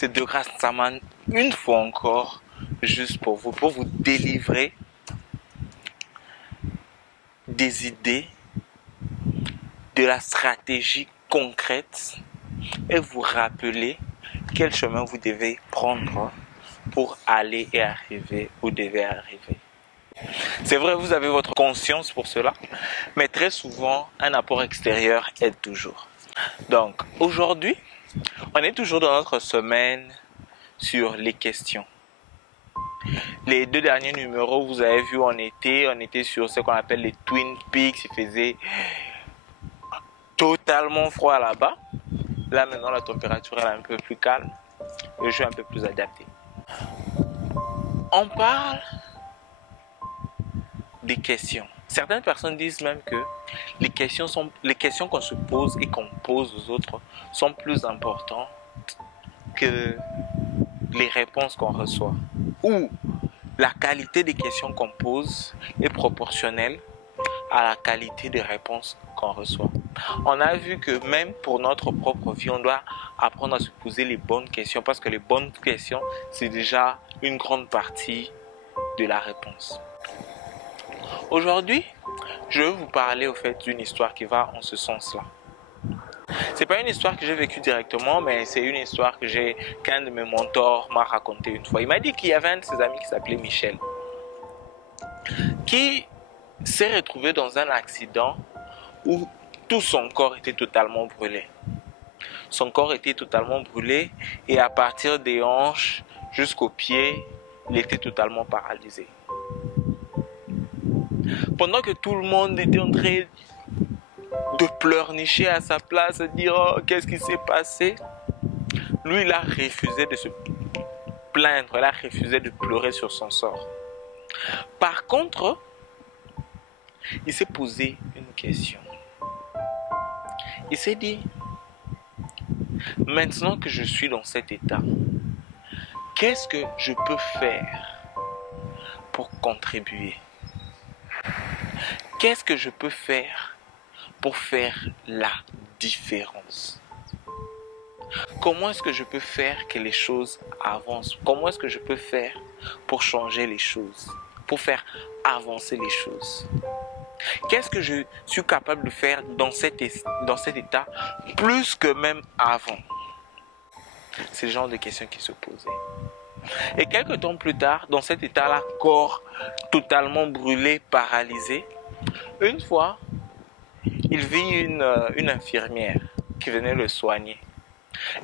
c'est de Rastaman une fois encore, juste pour vous délivrer des idées, de la stratégie concrète et vous rappeler quel chemin vous devez prendre pour aller et arriver où vous devez arriver. C'est vrai, vous avez votre conscience pour cela, mais très souvent, un apport extérieur aide toujours. Donc, aujourd'hui, on est toujours dans notre semaine sur les questions. Les 2 derniers numéros, vous avez vu, on était sur ce qu'on appelle les Twin Peaks. Il faisait totalement froid là-bas. Là, maintenant, la température est un peu plus calme. Le jeu est un peu plus adapté. On parle des questions. Certaines personnes disent même que les questions qu'on se pose et qu'on pose aux autres sont plus importantes que les réponses qu'on reçoit. Ou la qualité des questions qu'on pose est proportionnelle à la qualité des réponses qu'on reçoit. On a vu que même pour notre propre vie, on doit apprendre à se poser les bonnes questions parce que les bonnes questions, c'est déjà une grande partie de la réponse. Aujourd'hui, je vais vous parler au fait d'une histoire qui va en ce sens-là. C'est pas une histoire que j'ai vécue directement, mais c'est une histoire qu'un de mes mentors m'a raconté une fois. Il m'a dit qu'il y avait un de ses amis qui s'appelait Michel, qui s'est retrouvé dans un accident où tout son corps était totalement brûlé. Son corps était totalement brûlé et à partir des hanches jusqu'aux pieds, il était totalement paralysé. Pendant que tout le monde était en train de pleurnicher à sa place, de dire oh, qu'est-ce qui s'est passé, lui il a refusé de se plaindre, il a refusé de pleurer sur son sort. Par contre, il s'est posé une question. Il s'est dit, maintenant que je suis dans cet état, qu'est-ce que je peux faire pour contribuer? Qu'est-ce que je peux faire pour faire la différence? Comment est-ce que je peux faire que les choses avancent? Comment est-ce que je peux faire pour changer les choses? Pour faire avancer les choses? Qu'est-ce que je suis capable de faire dans cet état plus que même avant? C'est le genre de questions qui se posaient. Et quelques temps plus tard, dans cet état-là, corps totalement brûlé, paralysé, une fois, il vit une infirmière qui venait le soigner.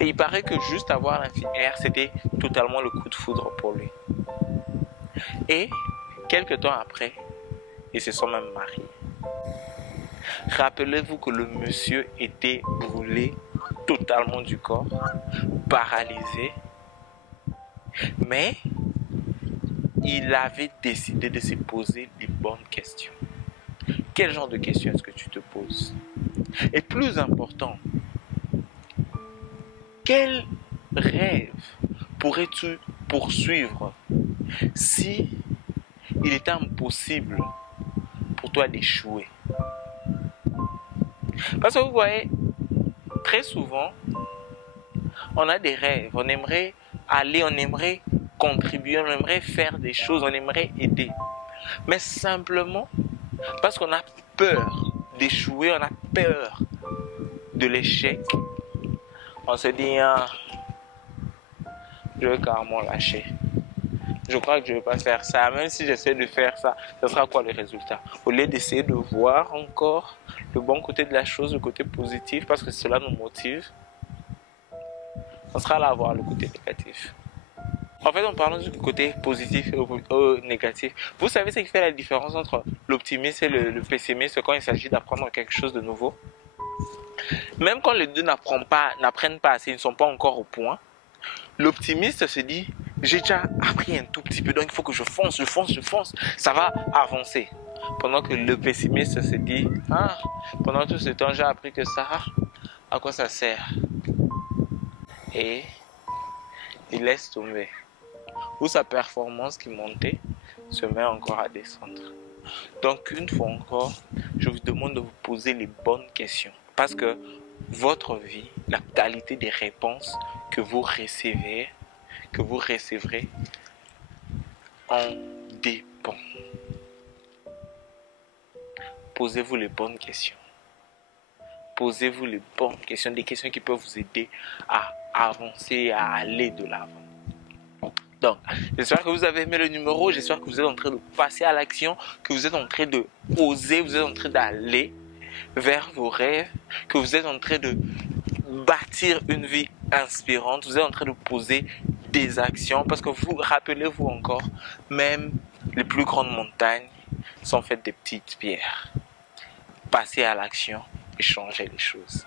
Et il paraît que juste avoir l'infirmière, c'était totalement le coup de foudre pour lui. Et quelques temps après, ils se sont même mariés. Rappelez-vous que le monsieur était brûlé totalement du corps, paralysé, mais il avait décidé de se poser les bonnes questions. Quel genre de questions est-ce que tu te poses? Et plus important, quel rêve pourrais-tu poursuivre si il était impossible pour toi d'échouer? Parce que vous voyez, très souvent, on a des rêves, on aimerait aller, on aimerait contribuer, on aimerait faire des choses, on aimerait aider. Mais simplement, parce qu'on a peur d'échouer, on a peur de l'échec, on se dit, ah, je vais carrément lâcher. Je crois que je ne vais pas faire ça. Même si j'essaie de faire ça, ce sera quoi le résultat? Au lieu d'essayer de voir encore le bon côté de la chose, le côté positif, parce que cela nous motive, on sera là à voir le côté négatif. En fait, en parlant du côté positif et négatif, vous savez ce qui fait la différence entre l'optimisme et le pessimisme quand il s'agit d'apprendre quelque chose de nouveau? Même quand les deux n'apprennent pas assez, ils ne sont pas encore au point, l'optimiste se dit, j'ai déjà appris un tout petit peu, donc il faut que je fonce, ça va avancer. Pendant que le pessimiste se dit, ah, pendant tout ce temps, j'ai appris que ça, à quoi ça sert? Et il laisse tomber. Ou sa performance qui montait se met encore à descendre. Donc, une fois encore, je vous demande de vous poser les bonnes questions. Parce que votre vie, la qualité des réponses que vous recevrez en dépend. Posez-vous les bonnes questions. Posez-vous les bonnes questions, des questions qui peuvent vous aider à avancer, à aller de l'avant. Donc, j'espère que vous avez aimé le numéro, j'espère que vous êtes en train de passer à l'action, que vous êtes en train de oser, vous êtes en train d'aller vers vos rêves, que vous êtes en train de bâtir une vie inspirante, vous êtes en train de poser des actions, parce que vous, rappelez-vous encore, même les plus grandes montagnes sont faites de petites pierres. Passez à l'action et changez les choses.